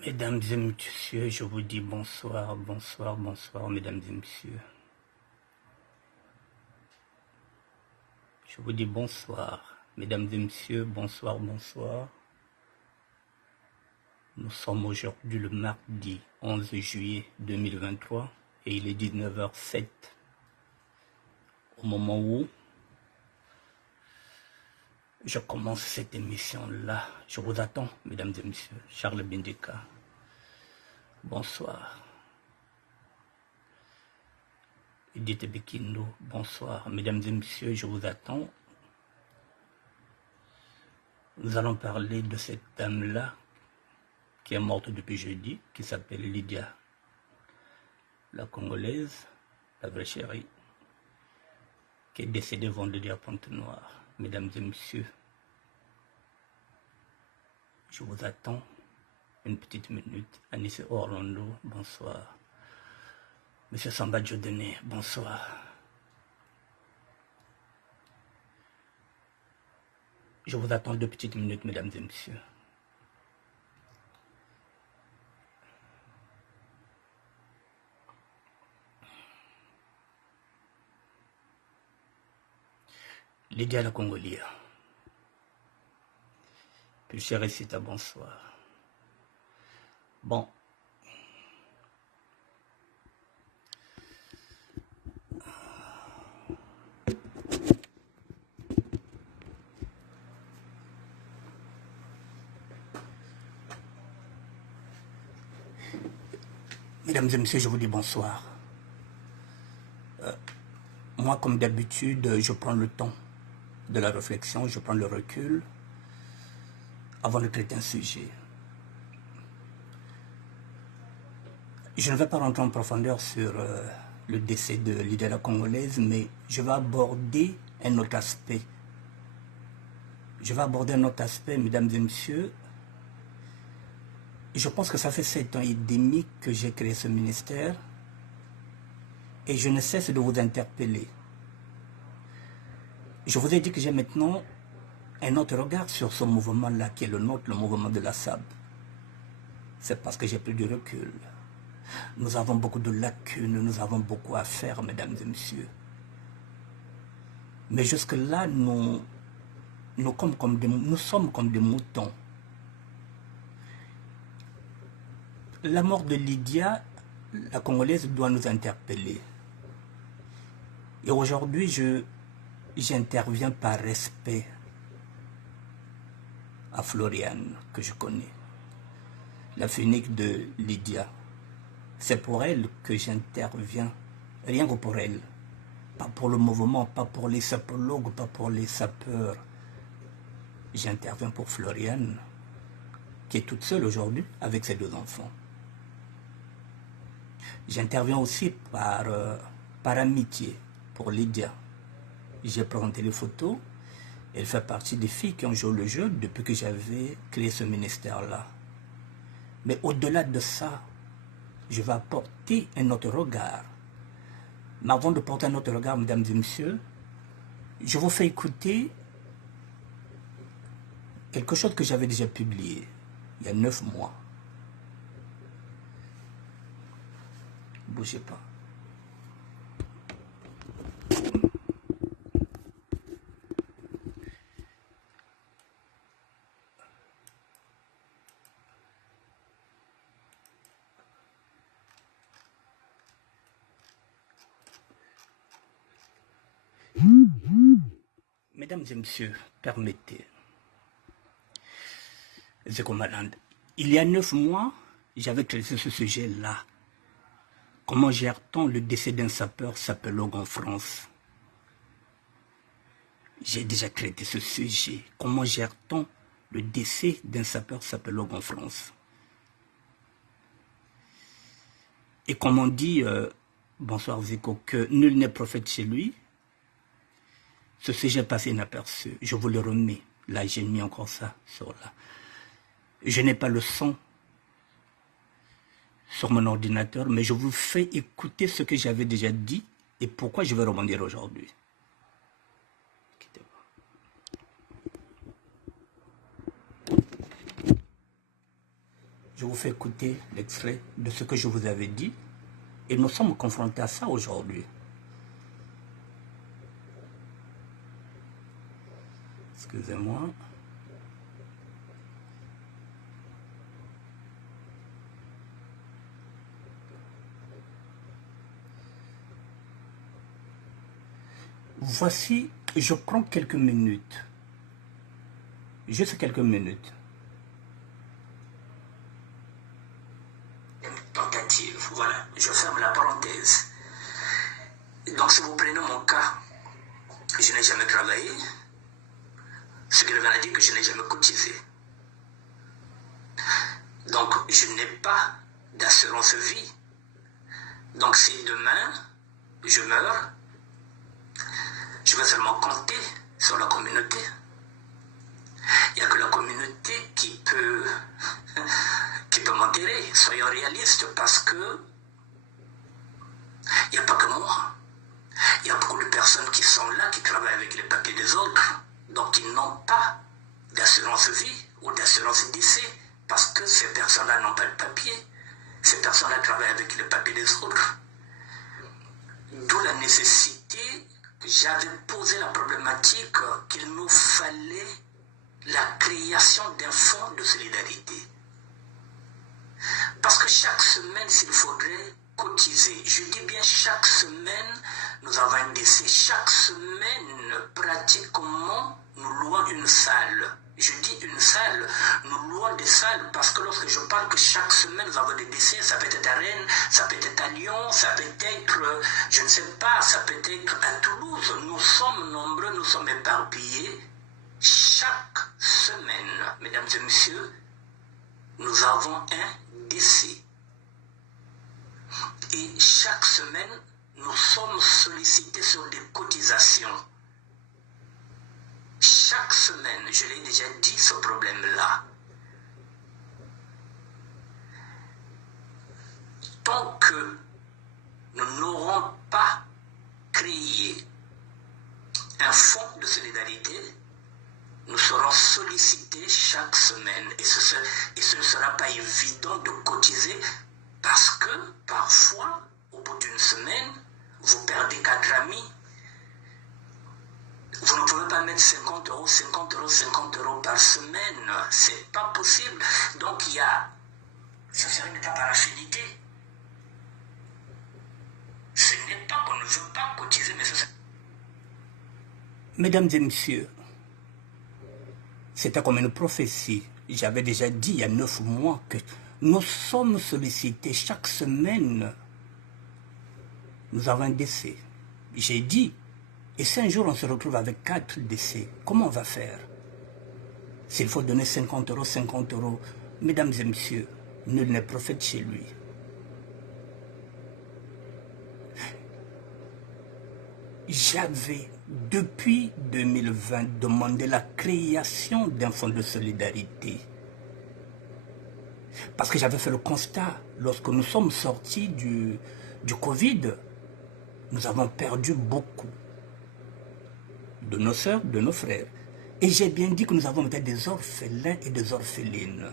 Mesdames et messieurs, je vous dis bonsoir, bonsoir, bonsoir, mesdames et messieurs. Je vous dis bonsoir, mesdames et messieurs, bonsoir, bonsoir. Nous sommes aujourd'hui le mardi 11 juillet 2023 et il est 19h07. Au moment où je commence cette émission-là, je vous attends, mesdames et messieurs. Charles Bindika, bonsoir. Edith Bekindo, bonsoir. Mesdames et messieurs, je vous attends. Nous allons parler de cette dame-là qui est morte depuis jeudi, qui s'appelle Lydia, la Congolaise, la vraie chérie, qui est décédée vendredi à Pointe-Noire. Mesdames et messieurs, je vous attends une petite minute. Anissé Orlando, bonsoir. Monsieur Samba Dieudonné, bonsoir. Je vous attends 2 petites minutes, mesdames et messieurs. Lydia la Congolienne. Puis je récite à bonsoir. Bon. Mesdames et messieurs, je vous dis bonsoir. Moi, comme d'habitude, je prends le temps de la réflexion, je prends le recul avant de traiter un sujet. Je ne vais pas rentrer en profondeur sur le décès de Lydia la Congolaise, mais je vais aborder un autre aspect. Mesdames et messieurs. Je pense que ça fait 7 ans et demi que j'ai créé ce ministère et je ne cesse de vous interpeller. Je vous ai dit que j'ai maintenant un autre regard sur ce mouvement-là qui est le nôtre, le mouvement de la SAB. C'est parce que j'ai pris du recul. Nous avons beaucoup de lacunes, nous avons beaucoup à faire, mesdames et messieurs. Mais jusque-là, nous sommes comme des moutons. La mort de Lydia, la Congolaise, doit nous interpeller. Et aujourd'hui, j'interviens par respect à Floriane, que je connais, la funique de Lydia. C'est pour elle que j'interviens, rien que pour elle. Pas pour le mouvement, pas pour les sapologues, pas pour les sapeurs. J'interviens pour Floriane, qui est toute seule aujourd'hui avec ses 2 enfants. J'interviens aussi par amitié pour Lydia. J'ai présenté les photos. Elle fait partie des filles qui ont joué le jeu depuis que j'avais créé ce ministère-là. Mais au-delà de ça, je vais apporter un autre regard. Mais avant de porter un autre regard, mesdames et messieurs, je vous fais écouter quelque chose que j'avais déjà publié il y a 9 mois. Bougez pas. Mesdames et messieurs, permettez. Il y a 9 mois, j'avais traité ce sujet-là. Comment gère-t-on le décès d'un sapeur-sapologue en France? J'ai déjà traité ce sujet. Comment gère-t-on le décès d'un sapeur-sapologue en France? Et comme on dit, bonsoir Zico, que nul n'est prophète chez lui, ce sujet passé inaperçu. Je vous le remets. Là, j'ai mis encore ça sur là. Je n'ai pas le son sur mon ordinateur, mais je vous fais écouter ce que j'avais déjà dit et pourquoi je vais rebondir aujourd'hui. Je Je vous fais écouter l'extrait de ce que je vous avais dit. Et nous sommes confrontés à ça aujourd'hui. Excusez-moi. Voici, je prends quelques minutes. Juste quelques minutes. Tentative, voilà, je ferme la parenthèse. Donc si vous prenez mon cas, je n'ai jamais travaillé, ce qui revient à dire que je n'ai jamais cotisé. Donc je n'ai pas d'assurance vie. Donc si demain je meurs, je vais seulement compter sur la communauté. Il n'y a que la communauté qui peut m'enterrer. Soyons réalistes, parce que il n'y a pas que moi. Il y a beaucoup de personnes qui sont là, qui travaillent avec les papiers des autres, donc ils n'ont pas d'assurance vie ou d'assurance décès, parce que ces personnes-là n'ont pas de papier. Ces personnes-là travaillent avec les papiers des autres. D'où la nécessité, j'avais posé la problématique qu'il nous fallait la création d'un fonds de solidarité. Parce que chaque semaine, s'il faudrait cotiser, je dis bien chaque semaine, nous avons un décès. Chaque semaine, pratiquement, nous louons une salle. Je dis une salle, nous louons des salles parce que lorsque je parle que chaque semaine nous avons des décès, ça peut être à Rennes, ça peut être à Lyon, ça peut être, je ne sais pas, ça peut être à Toulouse. Nous sommes nombreux, nous sommes éparpillés. Chaque semaine, mesdames et messieurs, nous avons un décès. Et chaque semaine, nous sommes sollicités sur des cotisations. Chaque semaine, je l'ai déjà dit, ce problème-là. Tant que nous n'aurons pas créé un fonds de solidarité, nous serons sollicités chaque semaine. Et ce ne sera pas évident de cotiser parce que parfois, au bout d'une semaine, vous perdez 4 amis. Vous ne pouvez pas mettre 50 euros par semaine. C'est pas possible. Donc il y a... Ça serait une étape parachutée. Ce n'est pas qu'on ne veut pas cotiser, mais ce... Mesdames et messieurs, c'était comme une prophétie. J'avais déjà dit il y a 9 mois que nous sommes sollicités chaque semaine. Nous avons un décès. J'ai dit, et si un jour on se retrouve avec 4 décès, comment on va faire? S'il faut donner 50 euros, mesdames et messieurs, nul n'est prophète chez lui. J'avais, depuis 2020, demandé la création d'un fonds de solidarité. Parce que j'avais fait le constat, lorsque nous sommes sortis du Covid, nous avons perdu beaucoup de nos sœurs, de nos frères. Et j'ai bien dit que nous avons été des orphelins et des orphelines.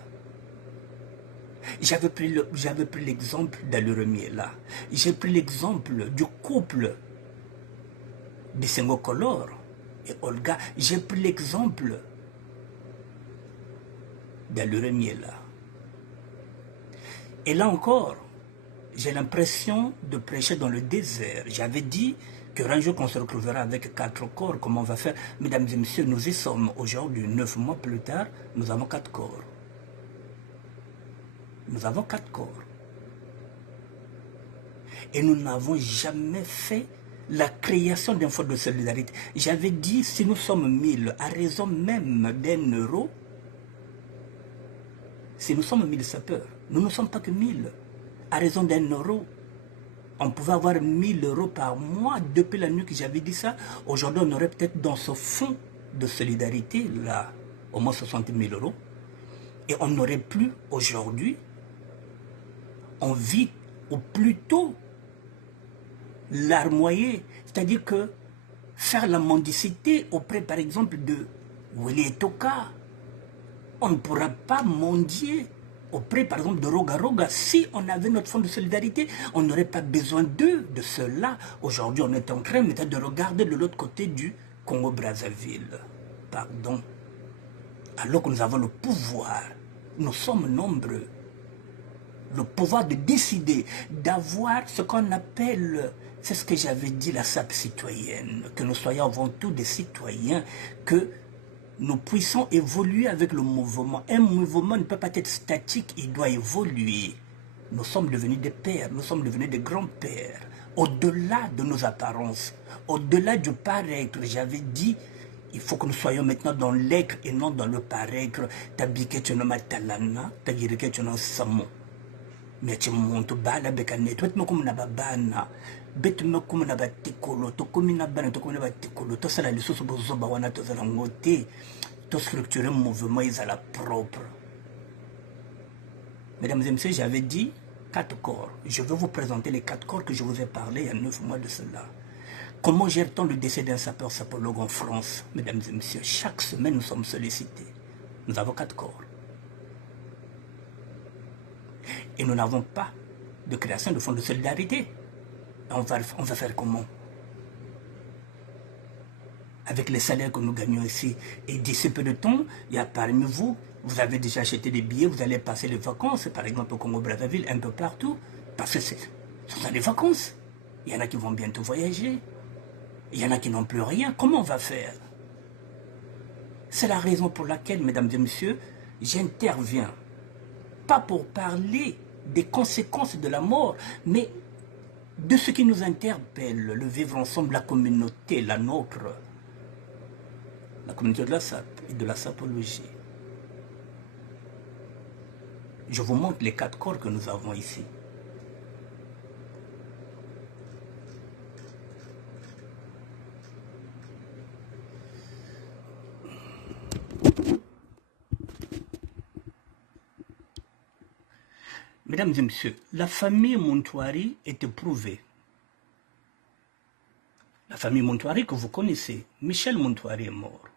J'avais pris l'exemple d'Aluremiela. J'ai pris l'exemple du couple de Sengo Kolor et Olga. J'ai pris l'exemple d'Aluremiela. Et là encore, j'ai l'impression de prêcher dans le désert. J'avais dit qu'un jour qu'on se retrouvera avec 4 corps, comment on va faire? Mesdames et messieurs, nous y sommes aujourd'hui, 9 mois plus tard, nous avons 4 corps. Nous avons 4 corps. Et nous n'avons jamais fait la création d'un fonds de solidarité. J'avais dit, si nous sommes 1000, à raison même d'1 euro, si nous sommes 1000 sapeurs, nous ne sommes pas que 1000, à raison d'1 euro. On pouvait avoir 1000 euros par mois depuis la nuit que j'avais dit ça. Aujourd'hui, on aurait peut-être dans ce fonds de solidarité, là, au moins 60 000 euros. Et on n'aurait plus aujourd'hui, on vit, ou plutôt, larmoyer. C'est-à-dire que faire la mendicité auprès, par exemple, de Willy Toka, on ne pourra pas mendier auprès, par exemple, de Roga Roga. Si on avait notre fonds de solidarité, on n'aurait pas besoin d'eux, de ceux-là. Aujourd'hui, on est en train peut-être de regarder de l'autre côté du Congo-Brazzaville. Pardon. Alors que nous avons le pouvoir, nous sommes nombreux, le pouvoir de décider, d'avoir ce qu'on appelle, c'est ce que j'avais dit, la SAP citoyenne, que nous soyons avant tout des citoyens, que nous puissions évoluer avec le mouvement. Un mouvement ne peut pas être statique, il doit évoluer. Nous sommes devenus des pères, nous sommes devenus des grands-pères, au-delà de nos apparences, au-delà du paraître. J'avais dit, il faut que nous soyons maintenant dans l'être et non dans le paraître. Tabike tu n'as talana, tabirike tu n'as samo. Mais tu montes bala bekane, tu me comme na babana, bet me comme na batikolo, to comme na bana, to comme na batikolo, to sala les sources bozoba wana to zala ngote, to structurer un mouvement ils à la propre. Mesdames et messieurs, j'avais dit 4 corps. Je vais vous présenter les 4 corps que je vous ai parlé il y a 9 mois de cela. Comment gère-t-on le décès d'un sapeur-sapologue en France? Mesdames et messieurs, chaque semaine nous sommes sollicités. Nous avons 4 corps. Et nous n'avons pas de création de fonds de solidarité. On va faire comment? Avec les salaires que nous gagnons ici. Et d'ici peu de temps, il y a parmi vous, vous avez déjà acheté des billets, vous allez passer les vacances, par exemple au Congo-Brazzaville, un peu partout, parce que ce sont des vacances. Il y en a qui vont bientôt voyager. Il y en a qui n'ont plus rien. Comment on va faire? C'est la raison pour laquelle, mesdames et messieurs, j'interviens. Pas pour parler des conséquences de la mort, mais de ce qui nous interpelle, le vivre ensemble, la communauté, la nôtre, la communauté de la SAP et de la sapologie. Je vous montre les 4 corps que nous avons ici. Mesdames et messieurs, la famille Montouari est éprouvée. La famille Montouari que vous connaissez, Michel Montouari est mort.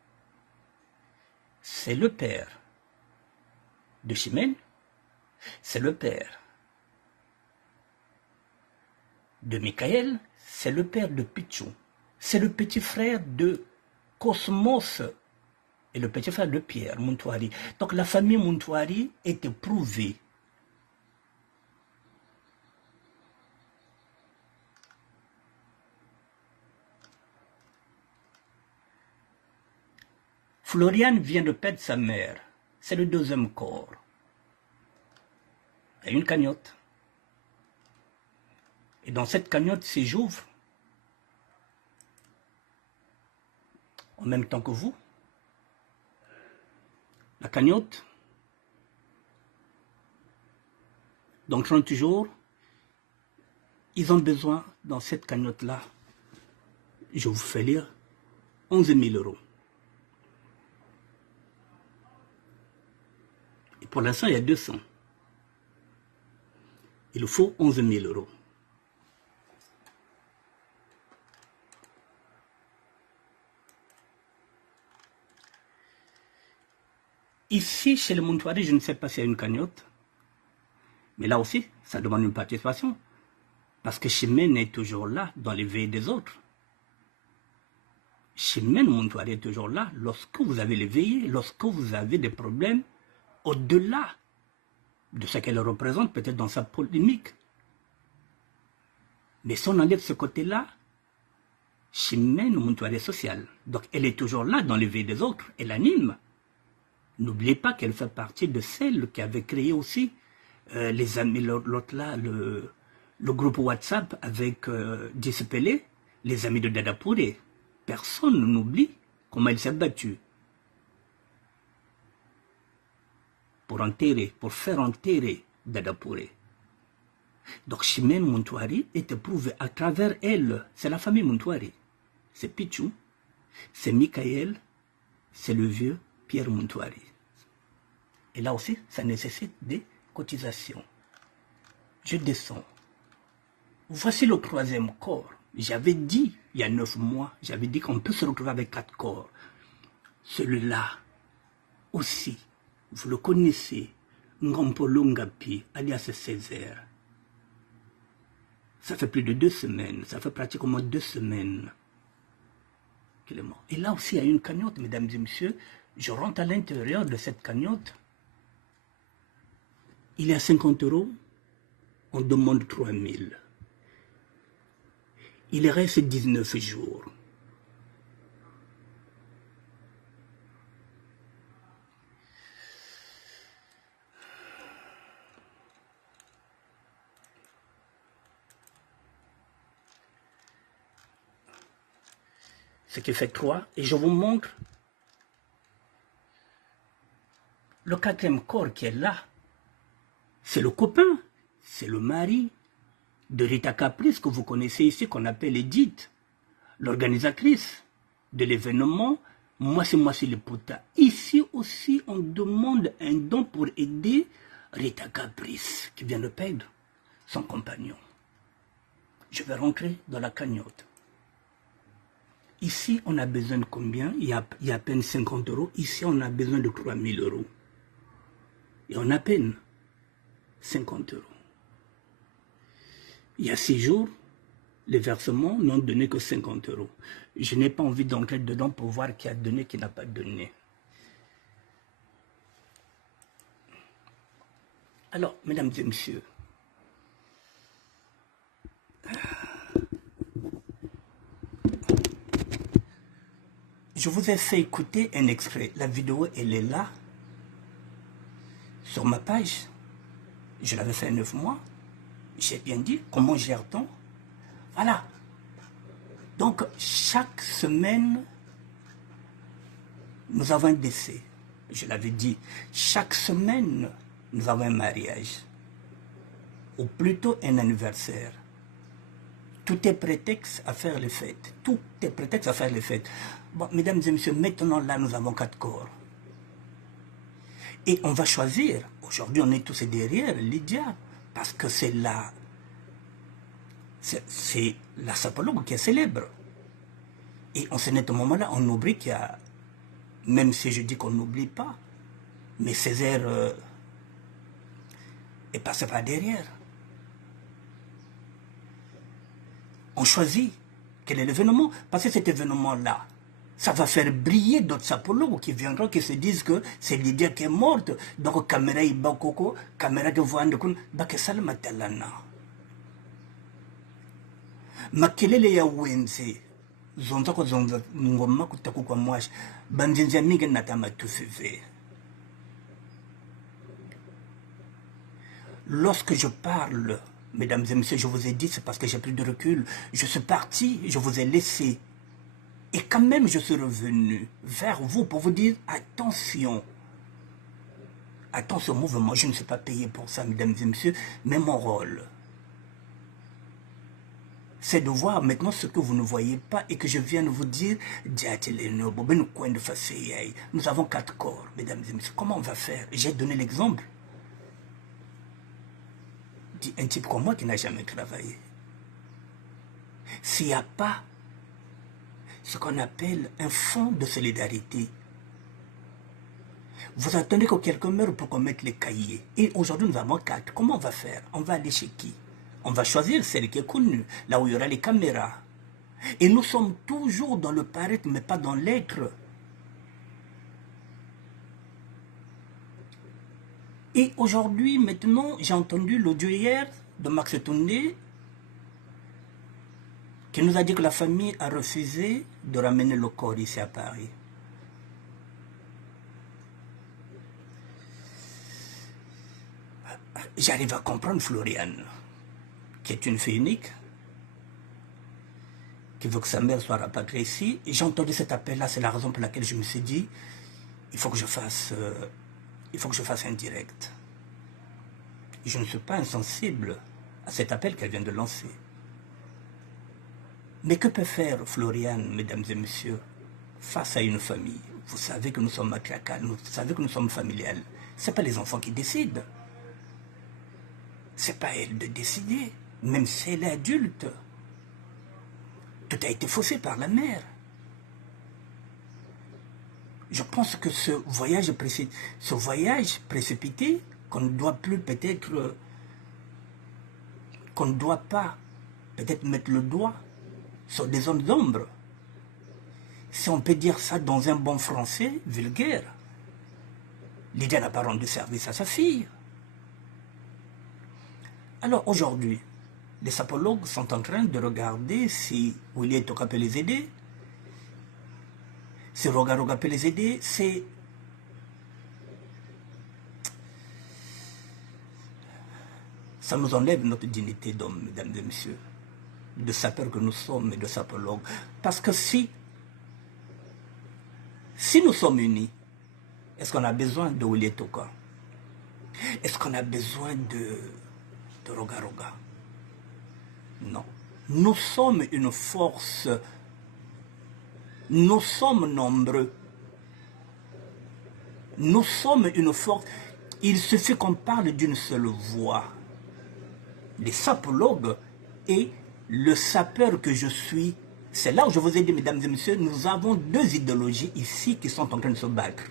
C'est le père de Chimène, c'est le père de Michael, c'est le père de Pichou, c'est le petit frère de Cosmos et le petit frère de Pierre Montouari. Donc la famille Montouari est éprouvée. Floriane vient de perdre sa mère. C'est le 2e corps. Il y a une cagnotte. Et dans cette cagnotte, si j'ouvre, en même temps que vous, la cagnotte, dans 30 jours, ils ont besoin, dans cette cagnotte-là, je vous fais lire, 11 000 euros. Et pour l'instant, il y a 200. Il faut 11 000 euros. Ici, chez le Montouari, je ne sais pas s'il y a une cagnotte. Mais là aussi, ça demande une participation. Parce que Chimène est toujours là, dans les veilles des autres. Chimène Montouari est toujours là, lorsque vous avez les veillées, lorsque vous avez des problèmes, au-delà de ce qu'elle représente, peut-être dans sa polémique. Mais si on enlève ce côté-là, Chimène Montouari est sociale. Donc elle est toujours là, dans les veilles des autres, elle anime. N'oubliez pas qu'elle fait partie de celles qui avaient créé aussi les amis, l'autre là, le groupe WhatsApp avec Dissepelé, les amis de Dadapouré. Personne n'oublie comment elle s'est battue pour faire enterrer Dadapouré. Donc Chimène Montouari est éprouvée à travers elle. C'est la famille Montouari. C'est Pichou, c'est Michael, c'est le vieux Pierre Montouari. Et là aussi, ça nécessite des cotisations. Je descends. Voici le 3e corps. J'avais dit, il y a 9 mois, j'avais dit qu'on peut se retrouver avec 4 corps. Celui-là aussi, vous le connaissez. Ngompolo Ngapi, alias Césaire. Ça fait plus de 2 semaines, ça fait pratiquement 2 semaines qu'il est mort. Et là aussi, il y a une cagnotte, mesdames et messieurs. Je rentre à l'intérieur de cette cagnotte. Il est à 50 €, on demande 3 000. Il reste 19 jours. Ce qui fait 3. Et je vous montre le 4e corps qui est là. C'est le copain, c'est le mari de Rita Caprice que vous connaissez ici, qu'on appelle Edith, l'organisatrice de l'événement. Moi, c'est le Pota. Ici aussi, on demande un don pour aider Rita Caprice, qui vient de perdre son compagnon. Je vais rentrer dans la cagnotte. Ici, on a besoin de combien? Il y a à peine 50 €. Ici, on a besoin de 3 000 €. Et on a à peine 50 €. Il y a 6 jours, les versements n'ont donné que 50 €. Je n'ai pas envie d'entrer dedans pour voir qui a donné, qui n'a pas donné. Alors, mesdames et messieurs, je vous ai fait écouter un extrait. La vidéo, elle est là, sur ma page. Je l'avais fait 9 mois. J'ai bien dit, comment gère-t-on? Voilà. Donc, chaque semaine, nous avons un décès. Je l'avais dit, chaque semaine, nous avons un mariage. Ou plutôt un anniversaire. Tout est prétexte à faire les fêtes. Tout est prétexte à faire les fêtes. Bon, mesdames et messieurs, maintenant là, nous avons 4 corps. Et on va choisir. Aujourd'hui, on est tous derrière Lydia. Parce que c'est la sapologue qui est célèbre. Et en ce net moment-là, on oublie qu'il y a, même si je dis qu'on n'oublie pas, mais Césaire est passé par derrière. On choisit quel est l'événement, parce que cet événement-là, ça va faire briller d'autres sapologues qui viendront, qui se disent que c'est Lydia qui est morte. Donc, caméra ibakoko, caméra de voix de kun, bakesal matalana. Makelele ya wenze, zonza ko zonza, ngoma kutaku kwa mwash, banzinza mingi natama tufive. Lorsque je parle, mesdames et messieurs, je vous ai dit, c'est parce que j'ai pris de recul. Je suis parti, je vous ai laissé. Et quand même, je suis revenu vers vous pour vous dire, attention. Attention, mouvement, je ne suis pas payé pour ça, mesdames et messieurs, mais mon rôle, c'est de voir maintenant ce que vous ne voyez pas et que je viens de vous dire, nous avons 4 corps, mesdames et messieurs. Comment on va faire? J'ai donné l'exemple d'un type comme moi qui n'a jamais travaillé. S'il n'y a pas ce qu'on appelle un fonds de solidarité, vous attendez que quelqu'un meure pour qu'on mette les cahiers. Et aujourd'hui, nous avons 4. Comment on va faire? On va aller chez qui? On va choisir celle qui est connue, là où il y aura les caméras. Et nous sommes toujours dans le paraître, mais pas dans l'être. Et aujourd'hui, maintenant, j'ai entendu l'audio hier de Max Toundé qui nous a dit que la famille a refusé de ramener le corps ici à Paris. J'arrive à comprendre Floriane, qui est une fille unique, qui veut que sa mère soit rapatriée ici. Et j'ai entendu cet appel-là, c'est la raison pour laquelle je me suis dit, il faut que je fasse un direct. Je ne suis pas insensible à cet appel qu'elle vient de lancer. Mais que peut faire Floriane, mesdames et messieurs, face à une famille? Vous savez que nous sommes matriarcales, vous savez que nous sommes familiales. Ce n'est pas les enfants qui décident. Ce n'est pas elle de décider, même si elle est adulte. Tout a été faussé par la mère. Je pense que ce voyage précipité, qu'on ne doit plus peut-être, qu'on ne doit pas peut-être mettre le doigt sur des zones d'ombre. Si on peut dire ça dans un bon français vulgaire, Lydia n'a pas rendu service à sa fille. Alors aujourd'hui, les sapologues sont en train de regarder si Willy Toka peut les aider, si Roga Roga peut les aider, c'est... Ça nous enlève notre dignité d'homme, mesdames et messieurs, de sapeurs que nous sommes et de sapologues. Parce que si nous sommes unis, est-ce qu'on a besoin de Willy Toka? Est-ce qu'on a besoin de Roga Roga? Non. Nous sommes une force. Nous sommes nombreux. Nous sommes une force. Il suffit qu'on parle d'une seule voix. Les sapologues et le sapeur que je suis. C'est là où je vous ai dit, mesdames et messieurs, nous avons deux idéologies ici qui sont en train de se battre.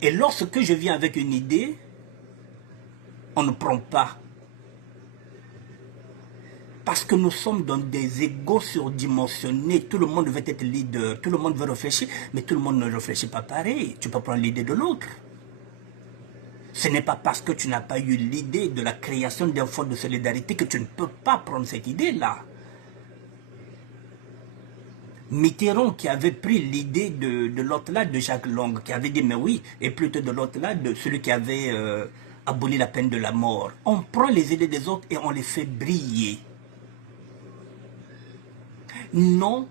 Et lorsque je viens avec une idée, on ne prend pas. Parce que nous sommes dans des égos surdimensionnés. Tout le monde veut être leader, tout le monde veut réfléchir, mais tout le monde ne réfléchit pas pareil. Tu peux prendre l'idée de l'autre. Ce n'est pas parce que tu n'as pas eu l'idée de la création d'un fonds de solidarité que tu ne peux pas prendre cette idée-là. Mitterrand qui avait pris l'idée de l'autre là, de Jacques Long, qui avait dit mais oui, et plutôt de l'autre là, de celui qui avait aboli la peine de la mort. On prend les idées des autres et on les fait briller. Non,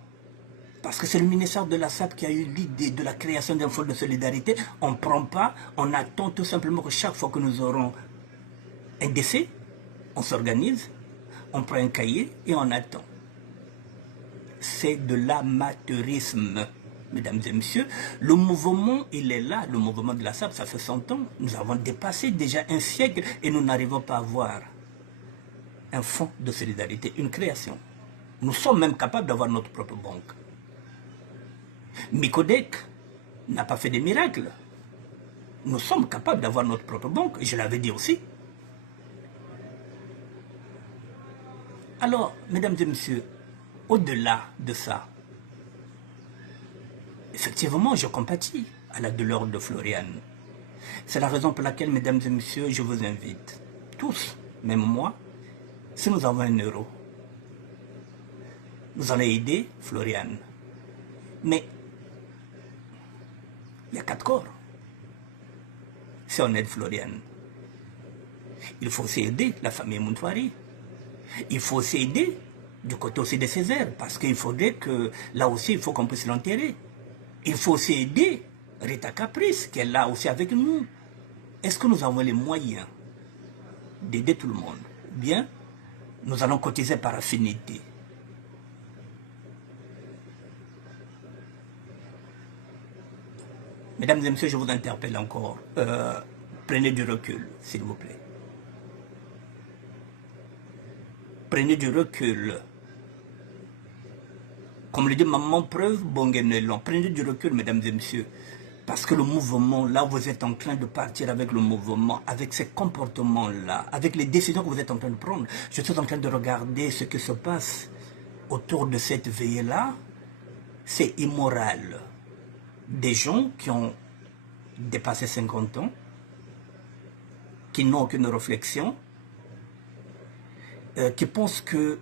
parce que c'est le ministère de la SAP qui a eu l'idée de la création d'un fonds de solidarité. On ne prend pas, on attend tout simplement que chaque fois que nous aurons un décès, on s'organise, on prend un cahier et on attend. C'est de l'amateurisme, mesdames et messieurs. Le mouvement, il est là, le mouvement de la SAP, ça fait 100 ans. Nous avons dépassé déjà un siècle et nous n'arrivons pas à avoir un fonds de solidarité, une création. Nous sommes même capables d'avoir notre propre banque. Micodec n'a pas fait de miracles. Nous sommes capables d'avoir notre propre banque, et je l'avais dit aussi. Alors, mesdames et messieurs, au-delà de ça, effectivement, je compatis à la douleur de Floriane. C'est la raison pour laquelle, mesdames et messieurs, je vous invite, tous, même moi, si nous avons 1 euro, nous allons aider Floriane. Mais il y a 4 corps. Si on aide Floriane, il faut aussi aider la famille Moutouari. Il faut aussi aider du côté aussi de Césaire, parce qu'il faudrait que, là aussi, il faut qu'on puisse l'enterrer. Il faut aussi aider Rita Caprice, qui est là aussi avec nous. Est-ce que nous avons les moyens d'aider tout le monde? Bien, nous allons cotiser par affinité. Mesdames et messieurs, je vous interpelle encore. Prenez du recul, s'il vous plaît. Prenez du recul. Comme le dit maman, preuve, bon guénelon. Prenez du recul, mesdames et messieurs. Parce que le mouvement, là, vous êtes en train de partir avec le mouvement, avec ces comportements-là, avec les décisions que vous êtes en train de prendre. Je suis en train de regarder ce qui se passe autour de cette veillée-là. C'est immoral. Des gens qui ont dépassé 50 ans, qui n'ont aucune réflexion, qui pensent que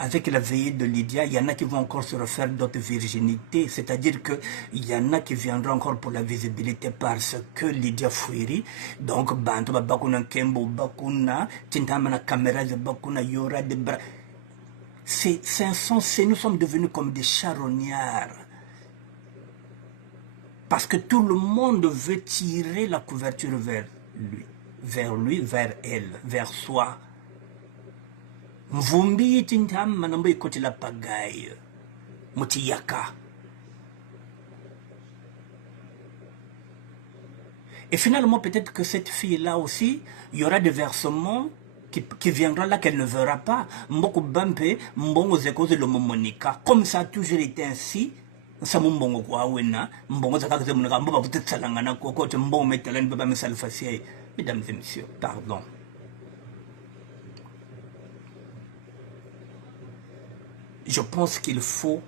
avec la veillée de Lydia, il y en a qui vont encore se refaire d'autres virginités, c'est-à-dire qu'il y en a qui viendront encore pour la visibilité parce que Lydia Fouiri, donc Bantu Bakuna Kembo Bakuna, Tintamana Caméra Bakuna Yora de Bra. C'est insensé, nous sommes devenus comme des charognards. Parce que tout le monde veut tirer la couverture vers lui, vers elle, vers soi. Mvumbi tintam manambo ikoti la pagaille, mutiyaka. Et finalement, peut-être que cette fille-là aussi, il y aura des versements qui viendront là qu'elle ne verra pas. Mboko bampe, mbongo zekoze le momonika. Comme ça a toujours été ainsi, Samu mbongo kwa wena, mbongo za kaka muna mboba kutetsalangana kwa kote mbongo metalani baba misal facié. Mesdames et messieurs, pardon. Je pense qu'il faut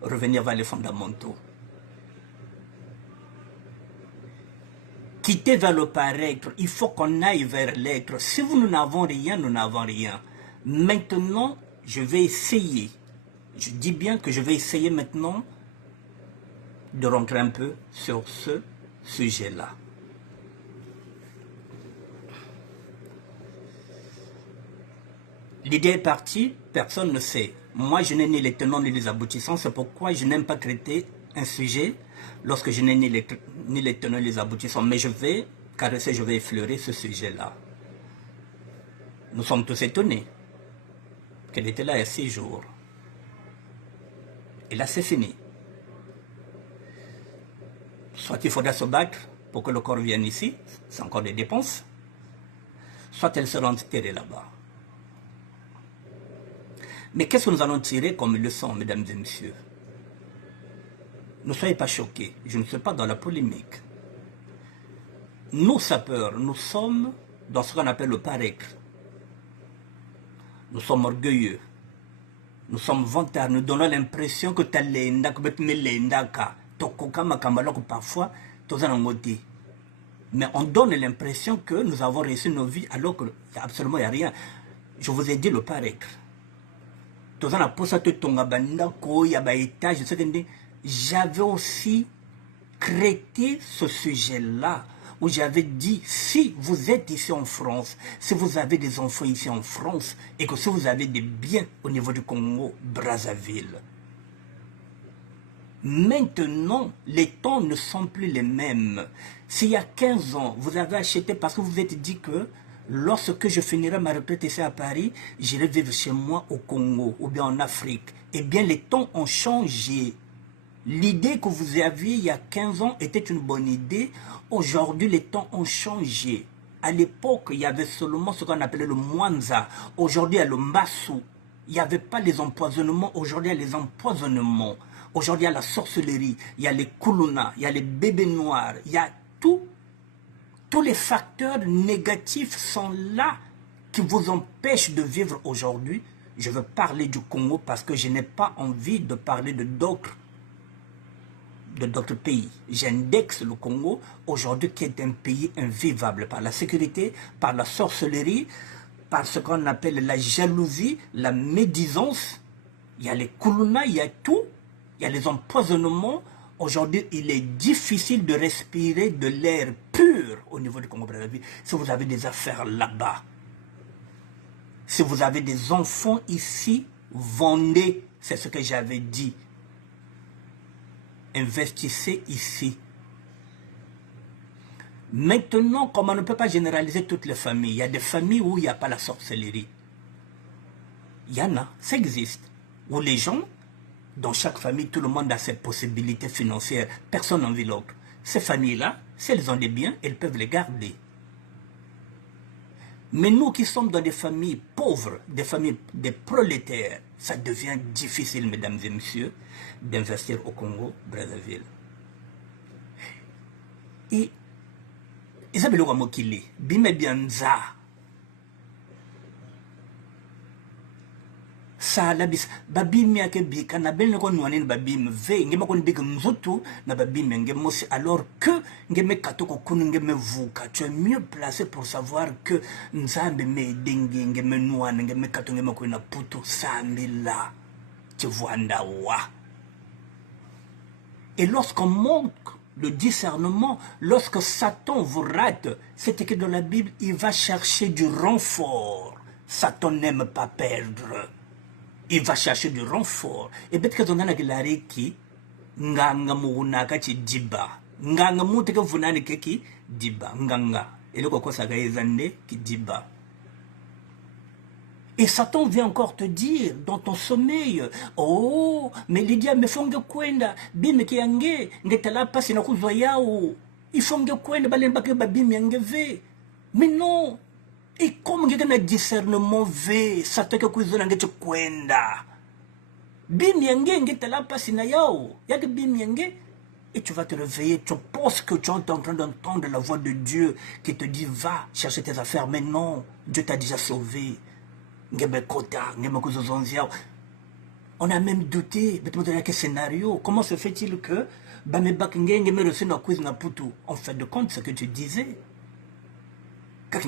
revenir vers les fondamentaux. Quitter vers le paraître, il faut qu'on aille vers l'être. Si nous n'avons rien, nous n'avons rien. Maintenant, je vais essayer. Je dis bien que je vais essayer maintenant de rentrer un peu sur ce sujet-là. L'idée est partie, personne ne sait. Moi, je n'ai ni les tenants ni les aboutissants. C'est pourquoi je n'aime pas traiter un sujet lorsque je n'ai ni les tenants ni les aboutissants. Mais je vais caresser, je vais effleurer ce sujet-là. Nous sommes tous étonnés qu'elle était là il y a 6 jours. Et là, c'est fini. Soit il faudra se battre pour que le corps vienne ici, c'est encore des dépenses. Soit elle sera enterrée là-bas. Mais qu'est-ce que nous allons tirer comme leçon, mesdames et messieurs? Ne soyez pas choqués, je ne suis pas dans la polémique. Nous, sapeurs, nous sommes dans ce qu'on appelle le paraître. Nous sommes orgueilleux. Nous sommes vantards, nous donnons l'impression que parfois, mais on donne l'impression que nous avons réussi nos vies alors qu'il n'y a absolument rien. Je vous ai dit le paraître. J'avais aussi traité ce sujet-là où j'avais dit, si vous êtes ici en France, si vous avez des enfants ici en France, et que si vous avez des biens au niveau du Congo, Brazzaville, maintenant, les temps ne sont plus les mêmes. S'il y a 15 ans, vous avez acheté parce que vous vous êtes dit que lorsque je finirai ma retraite ici à Paris, j'irai vivre chez moi au Congo ou bien en Afrique. Eh bien, les temps ont changé. L'idée que vous aviez il y a 15 ans était une bonne idée. Aujourd'hui, les temps ont changé. À l'époque, il y avait seulement ce qu'on appelait le Mwanza. Aujourd'hui, il y a le Mbassou. Il n'y avait pas les empoisonnements. Aujourd'hui, il y a les empoisonnements. Aujourd'hui, il y a la sorcellerie. Il y a les Kuluna. Il y a les bébés noirs. Il y a tout. Tous les facteurs négatifs sont là qui vous empêchent de vivre aujourd'hui. Je veux parler du Congo parce que je n'ai pas envie de parler de d'autres pays. J'indexe le Congo aujourd'hui qui est un pays invivable par la sécurité, par la sorcellerie, par ce qu'on appelle la jalousie, la médisance. Il y a les Kuluna, il y a tout. Il y a les empoisonnements. Aujourd'hui, il est difficile de respirer de l'air pur au niveau du Congo-Brazzaville. Si vous avez des affaires là-bas, si vous avez des enfants ici, vendez, c'est ce que j'avais dit. Investissez ici. Maintenant, comme on ne peut pas généraliser toutes les familles, il y a des familles où il n'y a pas la sorcellerie. Il y en a, ça existe. Où les gens, dans chaque famille, tout le monde a ses possibilités financières. Personne n'en vit l'autre. Ces familles-là, si elles ont des biens, elles peuvent les garder. Mais nous qui sommes dans des familles pauvres, des familles des prolétaires, ça devient difficile, mesdames et messieurs, d'investir au Congo, Brazzaville. Et Isabelle Ouamokili, Bime Bianza, ça labis, babim yake bika, na bel nekon nouanen babim ve, ngema kon bik mzoto, na babim ngemosi, alors que ngeme katoko kunu ngeme vuka, tu es mieux placé pour savoir que nzambe me dengue, ngeme nouane, ngeme kato ngeme kona puto, samila, tu vois ndawa. Et lorsqu'on manque le discernement, lorsque Satan vous rate, c'est que dans la Bible, il va chercher du renfort. Satan n'aime pas perdre. Il va chercher du renfort. Et peut-être que on a la qui nganga muunaka chi diba. Nganga mute que vous n'avez qui diba. Nganga. Et le coco ça gagne qui diba. Et Satan vient encore te dire dans ton sommeil, oh, mais Lydia me fonge kwenda, bime kiange, ngetala pasi na kuzwa yao. Il fonge kwenda balen bake babime yange ve. Mais non. Et comme il y a un discernement V, Satan que kwenda. Bimienge, t'es là, pas sinayao. Y'a que bimienge. Et tu vas te réveiller, tu penses que tu es en train d'entendre la voix de Dieu qui te dit va chercher tes affaires, mais non, Dieu t'a déjà sauvé. On a même douté, quel scénario, comment se fait-il que en fait de compte ce que tu disais, que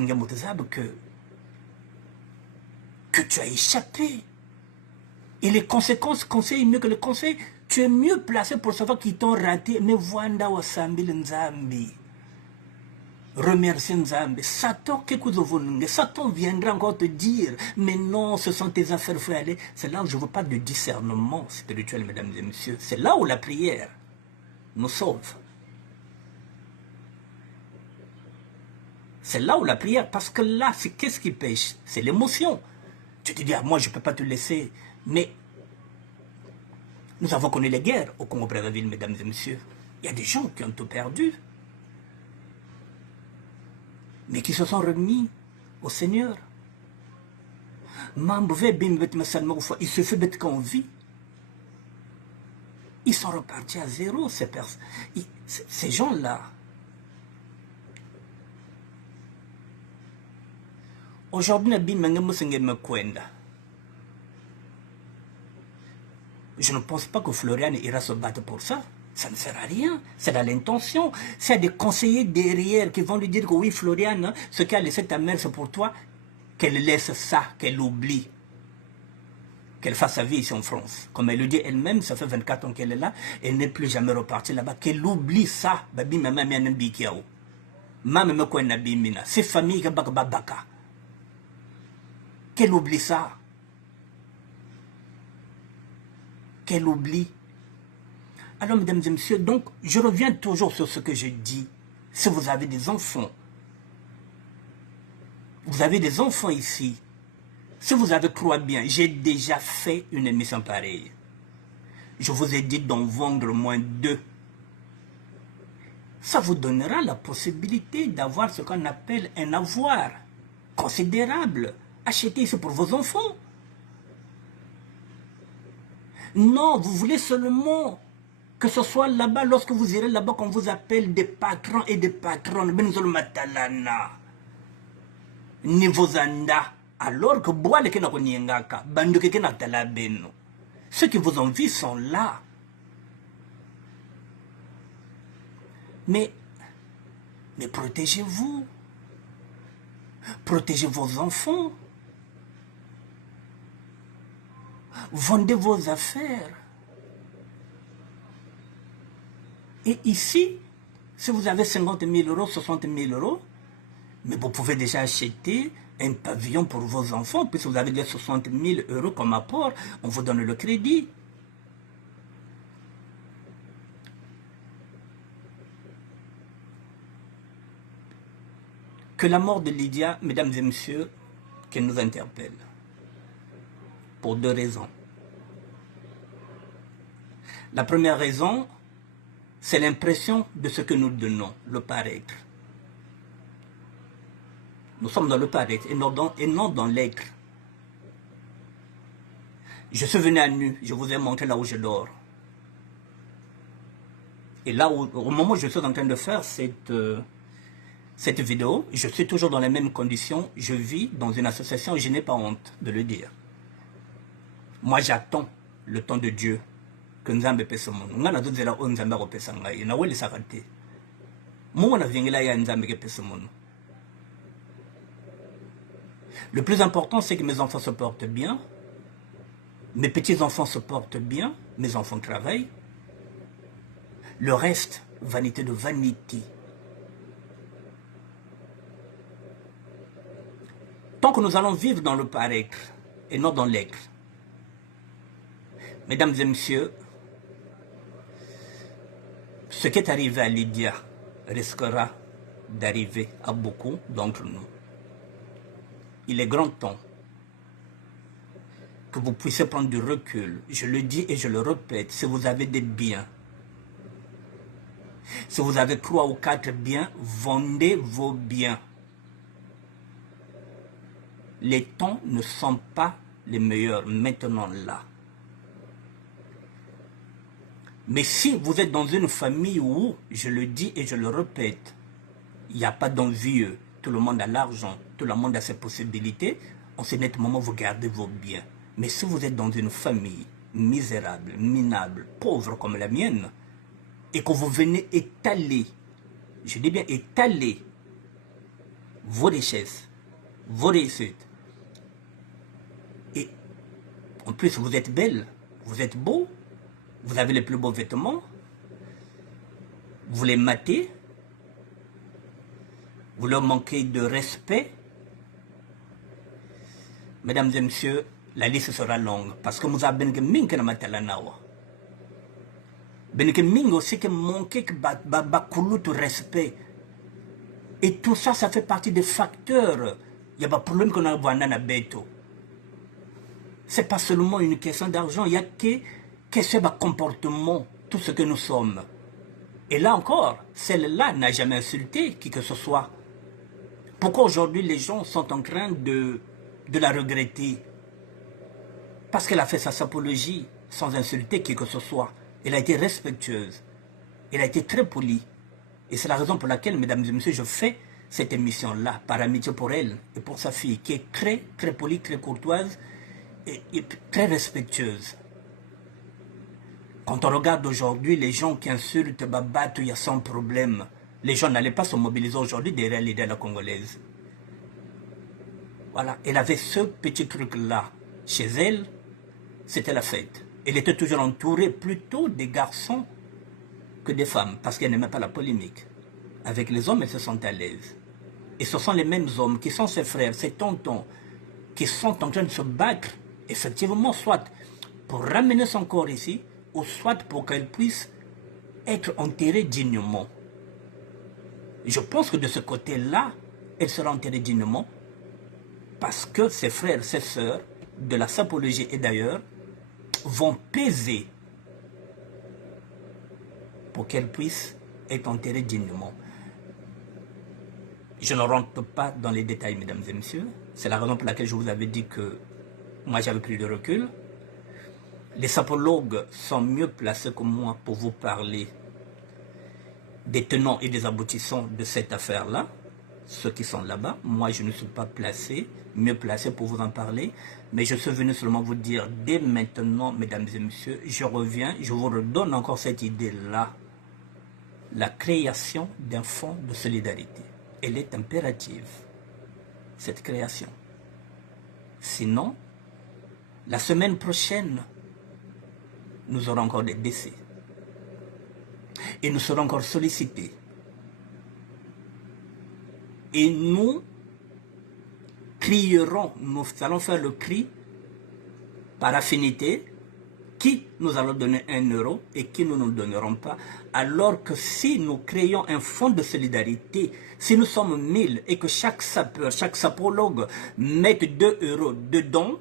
tu as échappé. Et les conséquences, conseil mieux que le conseil, tu es mieux placé pour savoir qu'ils t'ont raté. Mais Wanda Wasambi Nzambi. Remercie Nzambi. Satan viendra encore te dire, mais non, ce sont tes affaires, il faut aller. C'est là où je ne veux pas de discernement spirituel, mesdames et messieurs. C'est là où la prière nous sauve. C'est là où la prière, parce que là, c'est qu'est-ce qui pêche? C'est l'émotion. Tu te dis, ah, moi, je ne peux pas te laisser. Mais nous avons connu les guerres au Congo-Brazzaville, mesdames et messieurs. Il y a des gens qui ont tout perdu, mais qui se sont remis au Seigneur. Il se fait bête qu'on vit. Ils sont repartis à zéro, ces gens-là. Aujourd'hui, je ne pense pas que Florian ira se battre pour ça. Ça ne sert à rien. C'est dans l'intention. C'est des conseillers derrière qui vont lui dire que oui, Florian, ce qu'a laissé ta mère, c'est pour toi. Qu'elle laisse ça, qu'elle oublie. Qu'elle fasse sa vie ici en France. Comme elle le dit elle-même, ça fait 24 ans qu'elle est là. Elle n'est plus jamais repartie là-bas. Qu'elle oublie ça. Ces familles qu'elle oublie ça. Qu'elle oublie. Alors, mesdames et messieurs, donc, je reviens toujours sur ce que je dis. Si vous avez des enfants, ici, si vous avez croit bien, j'ai déjà fait une émission pareille. Je vous ai dit d'en vendre moins 2. Ça vous donnera la possibilité d'avoir ce qu'on appelle un avoir considérable. Achetez ça pour vos enfants. Non, vous voulez seulement que ce soit là-bas, lorsque vous irez là-bas, qu'on vous appelle des patrons et des patronnes. Alors que ceux qui vous envient sont là. Mais protégez-vous. Protégez vos enfants. Vendez vos affaires. Et ici, si vous avez 50 000 euros, 60 000 euros, mais vous pouvez déjà acheter un pavillon pour vos enfants, puisque vous avez déjà 60 000 euros comme apport, on vous donne le crédit. Que la mort de Lydia, mesdames et messieurs, qu'elle nous interpelle. Pour 2 raisons. La première raison, c'est l'impression de ce que nous donnons, le paraître. Nous sommes dans le paraître et non dans l'être. Je suis venu à nu, je vous ai montré là où je dors. Et là, au moment où je suis en train de faire cette vidéo, je suis toujours dans les mêmes conditions. Je vis dans une association et je n'ai pas honte de le dire. Moi, j'attends le temps de Dieu. Que Nzambe pese mono. Ngana dozela o Nzambe ko pesa ngai. Na wele sakate. Mo na vingela ya Nzambe ke pese mono. Le plus important, c'est que mes enfants se portent bien. Mes petits-enfants se portent bien. Mes enfants travaillent. Le reste, vanité de vanité. Tant que nous allons vivre dans le paraître et non dans l'être. Mesdames et messieurs, ce qui est arrivé à Lydia risquera d'arriver à beaucoup d'entre nous. Il est grand temps que vous puissiez prendre du recul. Je le dis et je le répète, si vous avez des biens, si vous avez 3 ou 4 biens, vendez vos biens. Les temps ne sont pas les meilleurs maintenant là. Mais si vous êtes dans une famille où, je le dis et je le répète, il n'y a pas d'envieux, tout le monde a l'argent, tout le monde a ses possibilités, en ce net moment, vous gardez vos biens. Mais si vous êtes dans une famille misérable, minable, pauvre comme la mienne, et que vous venez étaler, je dis bien étaler, vos richesses, vos réussites, et en plus vous êtes belle, vous êtes beau, vous avez les plus beaux vêtements, vous les matez, vous leur manquez de respect. Mesdames et messieurs, la liste sera longue parce que nous avons aussi que manquer de respect. Et tout ça, ça fait partie des facteurs. Il y a pas de problème qu'on a dans beto. C'est pas seulement une question d'argent, il y a que ce comportement, tout ce que nous sommes. Et là encore, celle-là n'a jamais insulté qui que ce soit. Pourquoi aujourd'hui les gens sont en train de la regretter? Parce qu'elle a fait sa sapologie sans insulter qui que ce soit. Elle a été respectueuse. Elle a été très polie. Et c'est la raison pour laquelle, mesdames et messieurs, je fais cette émission-là, par amitié pour elle et pour sa fille, qui est très, très polie, très courtoise et très respectueuse. Quand on regarde aujourd'hui les gens qui insultent Babatou, il y a sans problème. Les gens n'allaient pas se mobiliser aujourd'hui derrière l'idée de la Congolaise. Voilà, elle avait ce petit truc-là chez elle, c'était la fête. Elle était toujours entourée plutôt des garçons que des femmes, parce qu'elle n'aimait pas la polémique. Avec les hommes, elle se sentait à l'aise. Et ce sont les mêmes hommes qui sont ses frères, ses tontons, qui sont en train de se battre, effectivement, soit pour ramener son corps ici, ou soit pour qu'elle puisse être enterrée dignement. Je pense que de ce côté-là, elle sera enterrée dignement, parce que ses frères, ses sœurs, de la sapologie et d'ailleurs, vont peser pour qu'elle puisse être enterrée dignement. Je ne rentre pas dans les détails, mesdames et messieurs. C'est la raison pour laquelle je vous avais dit que moi j'avais pris de recul. Les sapologues sont mieux placés que moi pour vous parler des tenants et des aboutissants de cette affaire-là. Ceux qui sont là-bas, moi je ne suis pas mieux placé pour vous en parler, mais je suis venu seulement vous dire dès maintenant, mesdames et messieurs, je reviens, je vous redonne encore cette idée-là, la création d'un fonds de solidarité. Elle est impérative, cette création. Sinon, la semaine prochaine, nous aurons encore des décès. Et nous serons encore sollicités. Et nous crierons, nous allons faire le cri par affinité, qui nous allons donner 1 euro et qui nous ne nous donnerons pas. Alors que si nous créons un fonds de solidarité, si nous sommes 1000 et que chaque sapeur, chaque sapologue mette 2 euros dedans,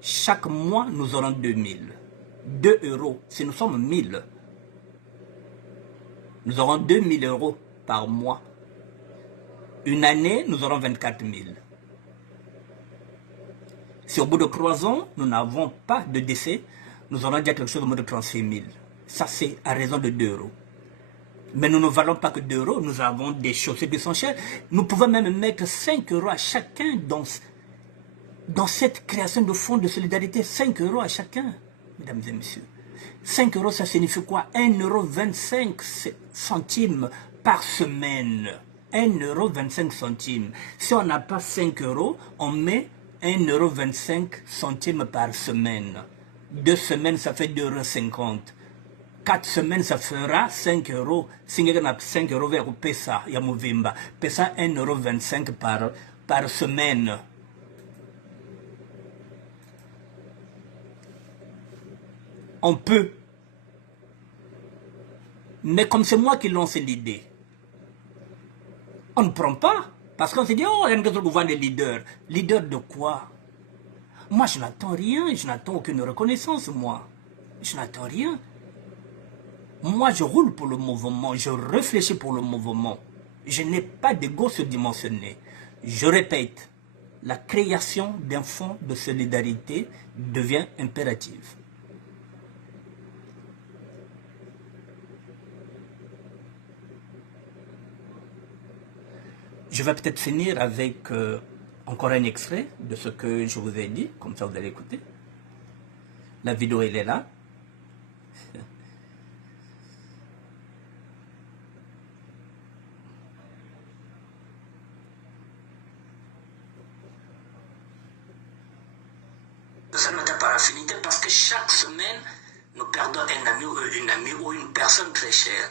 chaque mois nous aurons 2000. 2 euros, si nous sommes 1000, nous aurons 2000 euros par mois. Une année, nous aurons 24 000. Si au bout de 3 ans, nous n'avons pas de décès, nous aurons déjà quelque chose au moins de 36 000. Ça, c'est à raison de 2 euros. Mais nous ne valons pas que 2 euros, nous avons des choses qui sont chères. Nous pouvons même mettre 5 euros à chacun dans cette création de fonds de solidarité. 5 euros à chacun, mesdames et messieurs. 5 euros, ça signifie quoi? 1,25 € par semaine. 1,25 €. Si on n'a pas 5 euros, on met 1,25 € par semaine. 2 semaines, ça fait 2,50 €. 4 semaines, ça fera 5 euros. Si on a 5 euros vers Pesa, il y a Mouvimba. Pesa 1,25 € par semaine. On peut. Mais comme c'est moi qui lance l'idée, on ne prend pas. Parce qu'on se dit, oh, il y a un truc voir les leaders. Leaders de quoi? Moi, je n'attends rien. Je n'attends aucune reconnaissance, moi. Je n'attends rien. Moi, je roule pour le mouvement. Je réfléchis pour le mouvement. Je n'ai pas d'ego surdimensionné. Je répète, la création d'un fonds de solidarité devient impérative. Je vais peut-être finir avec encore un extrait de ce que je vous ai dit, comme ça vous allez écouter. La vidéo, elle est là. Nous allons être par affinité parce que chaque semaine, nous perdons un ami ou une amie ou une personne très chère.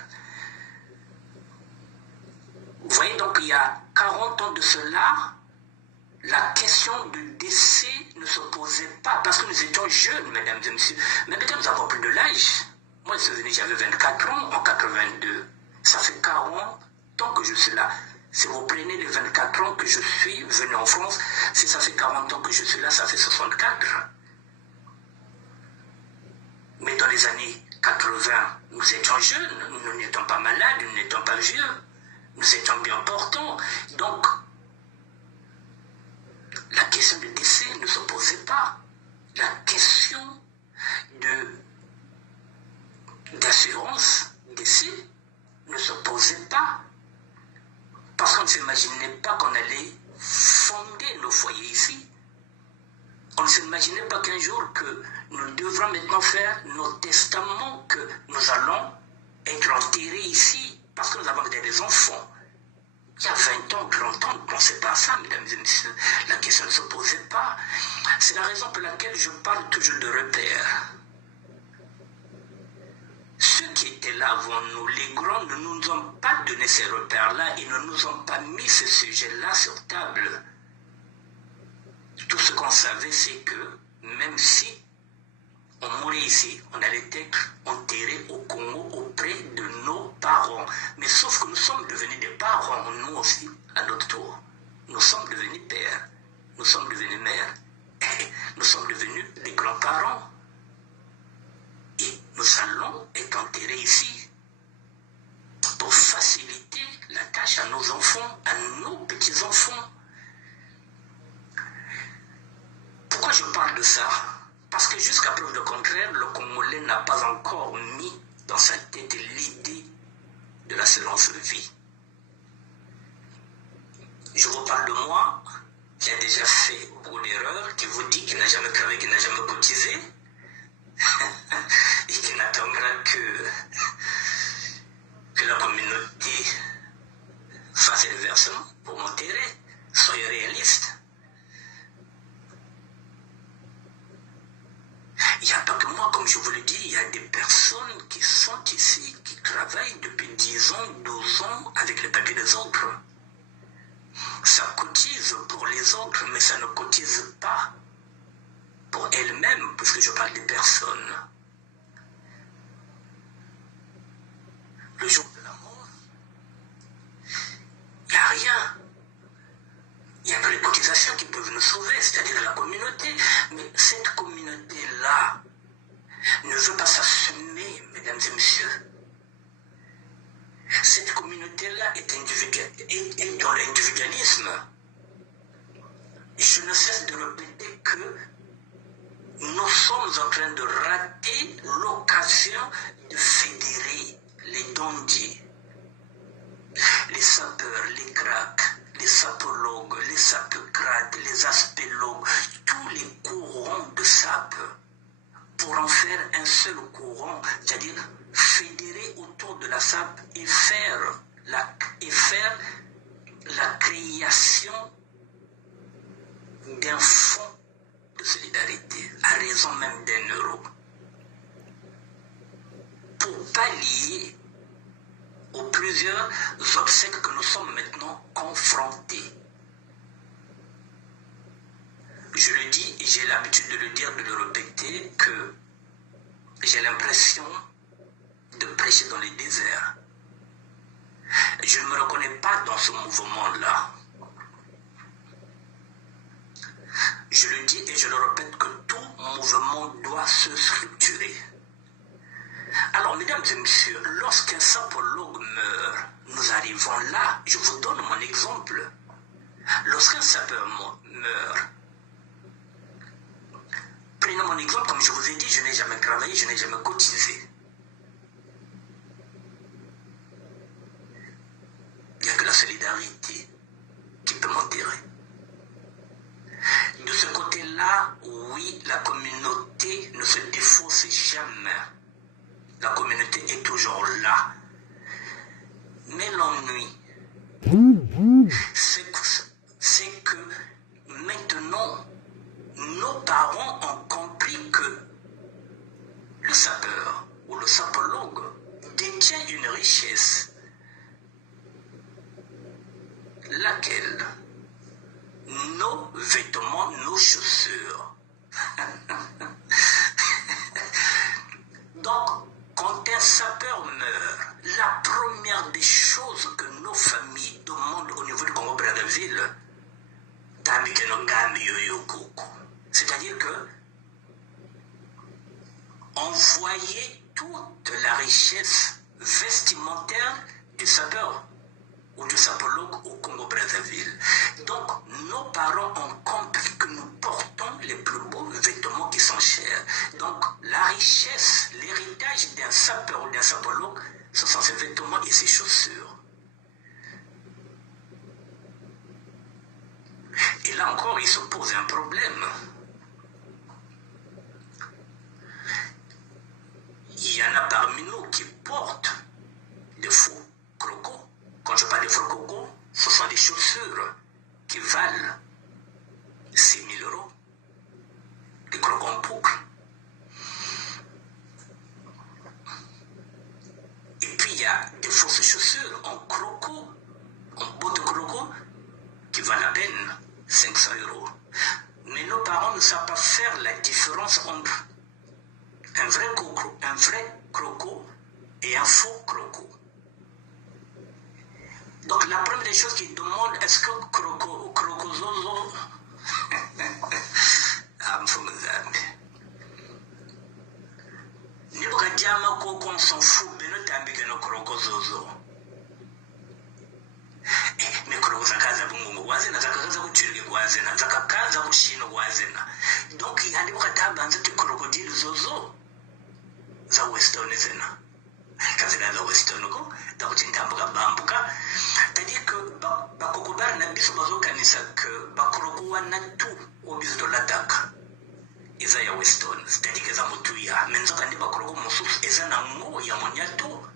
Vous voyez, donc il y a 40 ans de cela, la question du décès ne se posait pas parce que nous étions jeunes, mesdames et messieurs. Mais maintenant, nous avons plus de l'âge. Moi, je suis venu, j'avais 24 ans en 82. Ça fait 40 ans que je suis là. Si vous prenez les 24 ans que je suis venu en France, si ça fait 40 ans que je suis là, ça fait 64. Mais dans les années 80, nous étions jeunes, nous n'étions pas malades, nous n'étions pas vieux, nous étions bien portants. Donc, la question du décès ne se posait pas. La question d'assurance décès ne se posait pas. Parce qu'on ne s'imaginait pas qu'on allait fonder nos foyers ici. On ne s'imaginait pas qu'un jour que nous devrons maintenant faire nos testaments, que nous allons être enterrés ici, parce que nous avons des enfants. Il y a 20 ans, 30 ans, on ne pensait pas à ça, mesdames et messieurs. La question ne se posait pas. C'est la raison pour laquelle je parle toujours de repères. Ceux qui étaient là avant nous, les grands, ne nous ont pas donné ces repères-là, ils ne nous ont pas mis ce sujet-là sur table. Tout ce qu'on savait, c'est que même si on mourait ici, on allait être enterré au Congo auprès de nos parents. Mais sauf que nous sommes devenus des parents, nous aussi, à notre tour. Nous sommes devenus pères, nous sommes devenus mères, et nous sommes devenus des grands-parents. Et nous allons être enterrés ici pour faciliter la tâche à nos enfants, à nos petits-enfants. Pourquoi je parle de ça? Parce que jusqu'à preuve de contraire, le Congolais n'a pas encore mis dans sa tête l'idée de l'assurance de vie. Je vous parle de moi, qui a déjà fait beaucoup d'erreurs, qui vous dit qu'il n'a jamais travaillé, qu'il n'a jamais cotisé, et qui n'attendra que la communauté fasse les versements pour m'enterrer. Soyez réalistes. Il n'y a pas que moi, comme je vous le dis, il y a des personnes qui sont ici, qui travaillent depuis 10 ans, 12 ans avec les papiers des autres. Ça cotise pour les autres, mais ça ne cotise pas pour elles-mêmes, puisque je parle des personnes. Le jour de la mort, il n'y a rien. Il y a que les cotisations qui peuvent nous sauver, c'est-à-dire la communauté. Mais cette communauté-là ne veut pas s'assumer, mesdames et messieurs. Cette communauté-là est dans l'individualisme. Je ne cesse de répéter que nous sommes en train de rater l'occasion de fédérer les dondis, les sapeurs, les cracks, les sapologues, les sapocrates, les aspélogues, tous les courants de sape, pour en faire un seul courant, c'est-à-dire fédérer autour de la sape et faire la création d'un fonds de solidarité, à raison même d'1 €, pour pallier aux plusieurs obsèques que nous sommes maintenant confrontés. Je le dis et j'ai l'habitude de le dire, de le répéter, que j'ai l'impression de prêcher dans les déserts. Je ne me reconnais pas dans ce mouvement-là. Je le dis et je le répète que tout mouvement doit se structurer. Alors, mesdames et messieurs, lorsqu'un sapologue meurt, nous arrivons là, je vous donne mon exemple. Lorsqu'un sapeur meurt, prenez mon exemple, comme je vous ai dit, je n'ai jamais travaillé, je n'ai jamais cotisé. Il n'y a que la solidarité. te mentirai. De ce côté-là, oui, la communauté ne se défausse jamais. La communauté est toujours là. Mais l'ennui, c'est que maintenant, nos parents ont compris que le sapeur ou le sapologue détient une richesse, laquelle nos vêtements, nos chaussures. Donc, quand un sapeur meurt, la première des choses que nos familles demandent au niveau du Congo-Brazzaville, c'est-à-dire que on voyait toute la richesse vestimentaire du sapeur ou du sapologue au Congo-Brazzaville. Donc, nos parents ont compris que nous portons les plus beaux vêtements qui sont chers. Donc, la richesse, l'héritage d'un sapeur ou d'un sapologue, ce sont ses vêtements et ses chaussures. Et là encore, il se pose un problème. Il y en a parmi nous qui portent des faux crocos. Quand je parle de faux crocos, ce sont des chaussures qui valent 6 000 €. Des crocos en boucle. Et puis il y a des fausses chaussures en croco, en bottes de croco, qui valent à peine 500 €. Mais nos parents ne savent pas faire la différence entre un vrai croco et un faux croco. Donc la première des choses qu'ils demandent, est-ce que crocozozo Nibukajama koko on s'en fout, mais ne t'ambike no crocozozo. Mais crocozakaza bungu wazena, zakakaza kuchirike wazena, zakakaza kushino wazena. Donc il y a des bukatabanza tu crocodile zozo. Za Weston zena. Kazina za Weston ko, da kuchintambuka bambuka. C'est-à-dire que bakokobar na biso bazokanisa que bakroko wana tout au biso de l'attaque. Eza ya Weston, c'est-à-dire que za mutuya, menzoka ndi bakroko mususu eza na ngo ya monyato.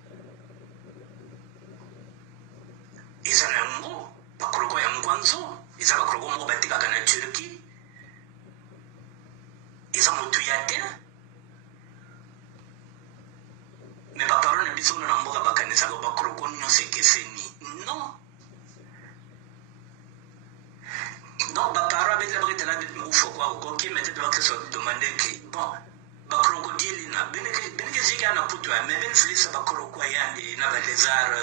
Eza na ngo bakroko ya ngwanzo, eza bakroko mo batika kana Turki. Eza mutuya te. Mais ma parole ne dit pas que bakanisa ko bakroko nyose keseni. Non. Non, ma parole avec la brite là de faut quoi qui mettait de que se demander que bon ba crocodile na beneke ziga na putu mais ben flisa ba crocodile yandi na ba lézard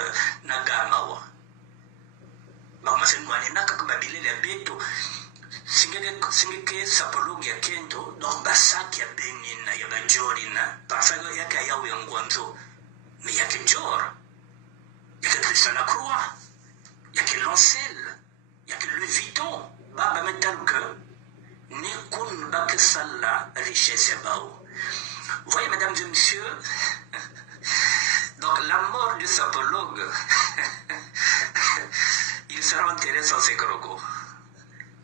na gama wa ba masenwani na ka ba bilele beto singeke sapologue ya kento donc basaki ya benina ya ba jorina parfois yaka ya ngwanzo mais yake jor yake Christian Croix yake Lancel yake Louis Vuitton baba mental que ni kun bak sala richesse bao. Voyez mesdames et messieurs, donc la mort du sapologue, il sera enterré sans ses crocos.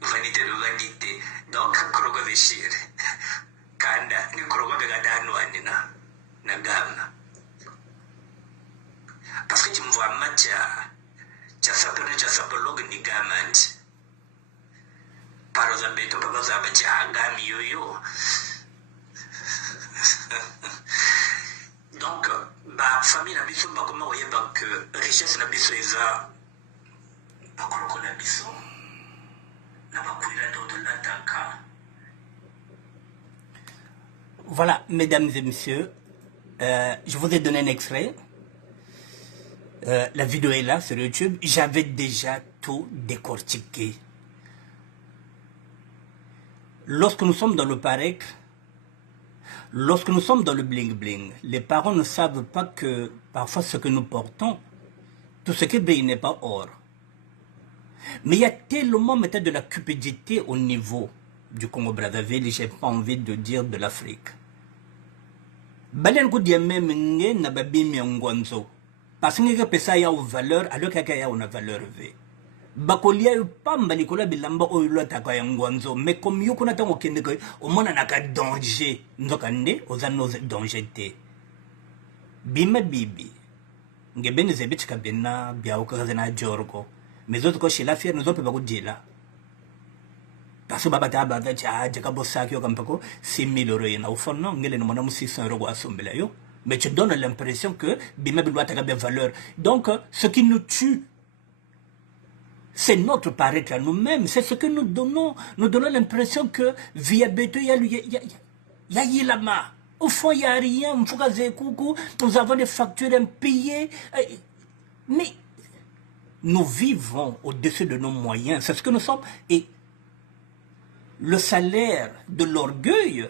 Vanité de vanité. Donc croco de shir. Kanda ni croco de gadano anina na gamna. Parce que tu me vois matcha sapologue ni gamant. Par exemple, tu peux pas savoir que yo. Donc, la famille n'a pas comment voyez que richesse n'a pas eza pas qu'on a biso n'a pas pris la dot de l'attaque. Voilà, mesdames et messieurs, je vous ai donné un extrait. La vidéo est là sur YouTube. J'avais déjà tout décortiqué. Lorsque nous sommes dans le parek, lorsque nous sommes dans le bling-bling, les parents ne savent pas que parfois ce que nous portons, tout ce qui brille n'est pas or. Mais il y a tellement de la cupidité au niveau du Congo-Brazzaville, j'ai pas envie de dire de l'Afrique. Balen ko dia même nge na babimi ngwanzo. Parce que pesa ya valeur alors qu'il y a une valeur V. bakolia yo pamba likola bilamba oyo lwataka ya ngwanzo mais comme yo kuna tango kende ko omona naka danger nzoka nde oza no danger te bima bibi ngebeni zebichika bena biao kaza na jorko mais autres ko chez la fière nous on peut pas dire parce que baba taba ta cha jaka bosaki yo kampako 6000 euros yena au fond non ngele no mona 600 euros kwa sombela yo mais tu donnes l'impression que bima bilwa taka bien valeur donc ce qui nous tue c'est notre paraître à nous-mêmes, c'est ce que nous donnons. Nous donnons l'impression que via Beto, il y a Yilama. Au fond, il n'y a rien. Nous avons des factures impayées. Mais nous vivons au-dessus de nos moyens. C'est ce que nous sommes. Et le salaire de l'orgueil,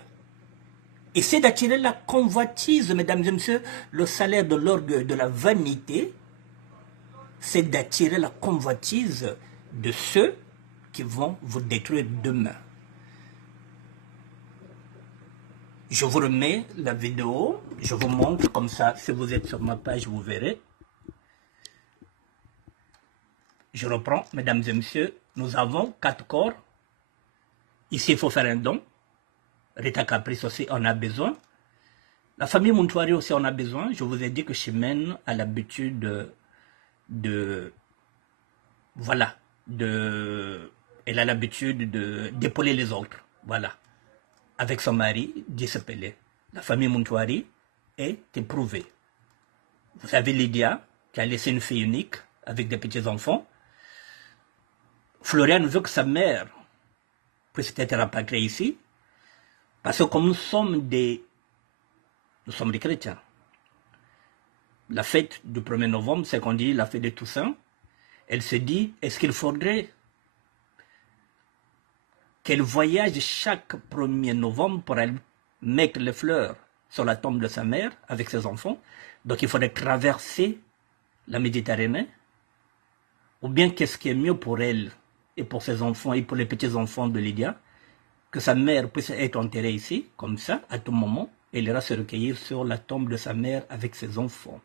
et c'est d'attirer la convoitise, mesdames et messieurs, le salaire de l'orgueil, de la vanité, c'est d'attirer la convoitise de ceux qui vont vous détruire demain. Je vous remets la vidéo, je vous montre comme ça, si vous êtes sur ma page, vous verrez. Je reprends, mesdames et messieurs, nous avons 4 corps. Ici, il faut faire un don. Rita Caprice aussi en a besoin. La famille Montouari aussi en a besoin. Je vous ai dit que Chimène a l'habitude elle a l'habitude d'épauler les autres, voilà, avec son mari, Dissepelé. La famille Montouari est éprouvée. Vous avez Lydia, qui a laissé une fille unique, avec des petits-enfants. Florian veut que sa mère puisse être rapatriée ici, parce que comme nous sommes des chrétiens, la fête du 1er novembre, c'est qu'on dit la fête de Toussaint. Elle se dit, est-ce qu'il faudrait qu'elle voyage chaque 1er novembre pour aller mettre les fleurs sur la tombe de sa mère avec ses enfants? Donc il faudrait traverser la Méditerranée. Ou bien qu'est-ce qui est mieux pour elle et pour ses enfants et pour les petits-enfants de Lydia, que sa mère puisse être enterrée ici, comme ça, à tout moment, et elle ira se recueillir sur la tombe de sa mère avec ses enfants.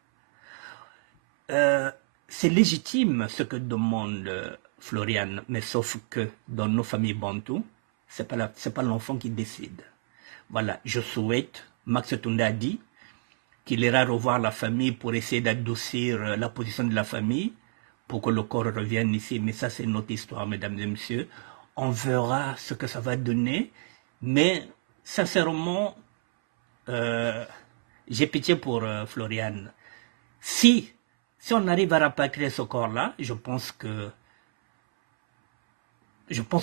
C'est légitime ce que demande Florian, mais sauf que dans nos familles bantoues, c'est pas l'enfant qui décide. Voilà, je souhaite, Max Tunde a dit qu'il ira revoir la famille pour essayer d'adoucir la position de la famille, pour que le corps revienne ici. Mais ça, c'est notre histoire, mesdames et messieurs. On verra ce que ça va donner, mais sincèrement, j'ai pitié pour Florian. Si on arrive à rapatrier ce corps-là, je pense que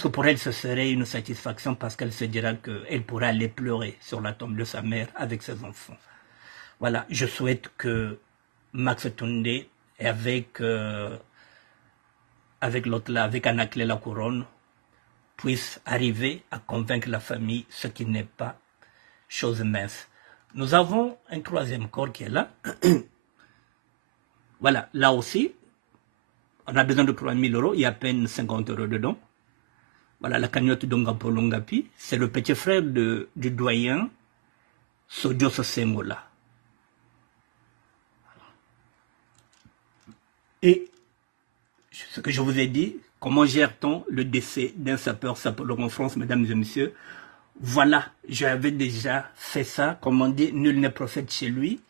pour elle, ce serait une satisfaction parce qu'elle se dira qu'elle pourra aller pleurer sur la tombe de sa mère avec ses enfants. Voilà, je souhaite que Max Tunde et avec l'autre là, avec Anaclé la couronne, puissent arriver à convaincre la famille, ce qui n'est pas chose mince. Nous avons un 3e corps qui est là. Voilà, là aussi, on a besoin de 3 000 euros, il y a à peine 50 euros dedans. Voilà, la cagnotte d'Ongapo Longapi, c'est le petit frère du doyen Sodio Sengola. Et ce que je vous ai dit, comment gère-t-on le décès d'un sapeur en France, mesdames et messieurs? Voilà, j'avais déjà fait ça, comme on dit, nul n'est prophète chez lui.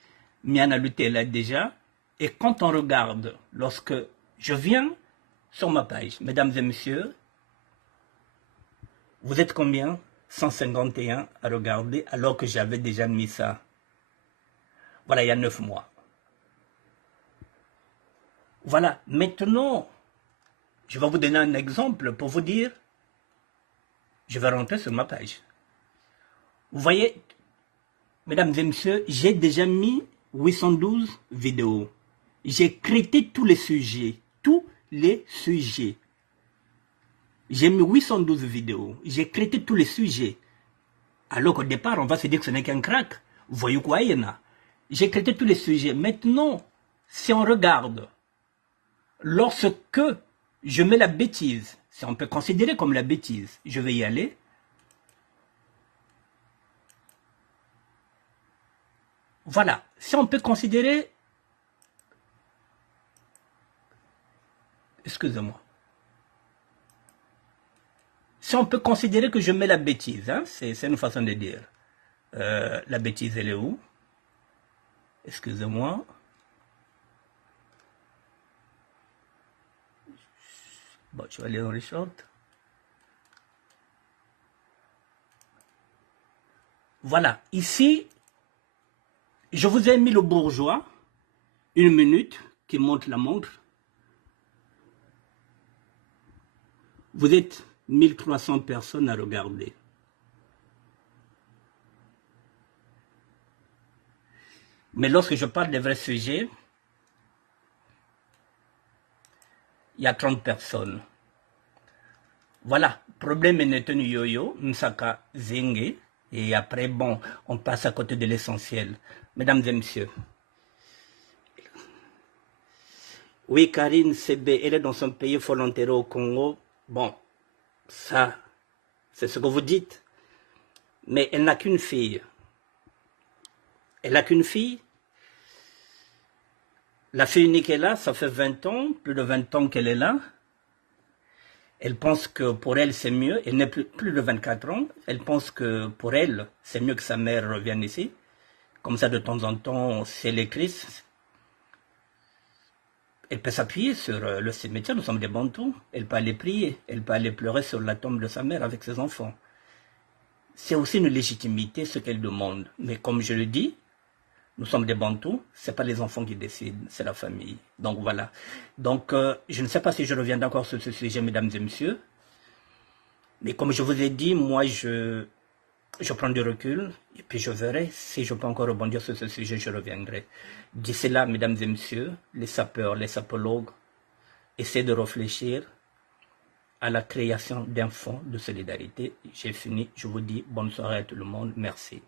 Miana Luté l'a déjà. Et quand on regarde, lorsque je viens sur ma page, mesdames et messieurs, vous êtes combien? 151 à regarder, alors que j'avais déjà mis ça. Voilà, il y a 9 mois. Voilà, maintenant, je vais vous donner un exemple pour vous dire, je vais rentrer sur ma page. Vous voyez, mesdames et messieurs, j'ai déjà mis 812 vidéos. J'ai traité tous les sujets. Tous les sujets. J'ai mis 812 vidéos. J'ai traité tous les sujets. Alors qu'au départ, on va se dire que ce n'est qu'un crack. Vous voyez quoi, Yéna? J'ai traité tous les sujets. Maintenant, si on regarde, lorsque je mets la bêtise, si on peut considérer comme la bêtise, je vais y aller. Voilà, si on peut considérer, excusez-moi, si on peut considérer que je mets la bêtise, hein, c'est une façon de dire. La bêtise, elle est où? Excusez-moi. Bon, je vais aller dans les shorts. Voilà, ici, je vous ai mis le bourgeois, 1 minute, qui montre la montre. Vous êtes 1300 personnes à regarder. Mais lorsque je parle des vrais sujets, il y a 30 personnes. Voilà, problème est un yo-yo, Nsaka Zenge, et après, bon, on passe à côté de l'essentiel. Mesdames et messieurs. Oui, Karine CB, elle est dans son pays, il faut l'enterrer au Congo. Bon, ça, c'est ce que vous dites. Mais elle n'a qu'une fille. Elle n'a qu'une fille. La fille unique est là, ça fait 20 ans, plus de 20 ans qu'elle est là. Elle pense que pour elle, c'est mieux. Elle n'est plus de 24 ans. Elle pense que pour elle, c'est mieux que sa mère revienne ici. Comme ça, de temps en temps, c'est les crises. Elle peut s'appuyer sur le cimetière, nous sommes des Bantous. Elle peut aller prier. Elle peut aller pleurer sur la tombe de sa mère avec ses enfants. C'est aussi une légitimité, ce qu'elle demande. Mais comme je le dis, nous sommes des Bantous, ce n'est pas les enfants qui décident, c'est la famille. Donc voilà. Donc je ne sais pas si je reviens d'accord sur ce sujet, mesdames et messieurs. Mais comme je vous ai dit, moi je prends du recul et puis je verrai si je peux encore rebondir sur ce sujet, je reviendrai. D'ici là, mesdames et messieurs, les sapeurs, les sapologues, essaient de réfléchir à la création d'un fonds de solidarité. J'ai fini, je vous dis bonne soirée à tout le monde, merci.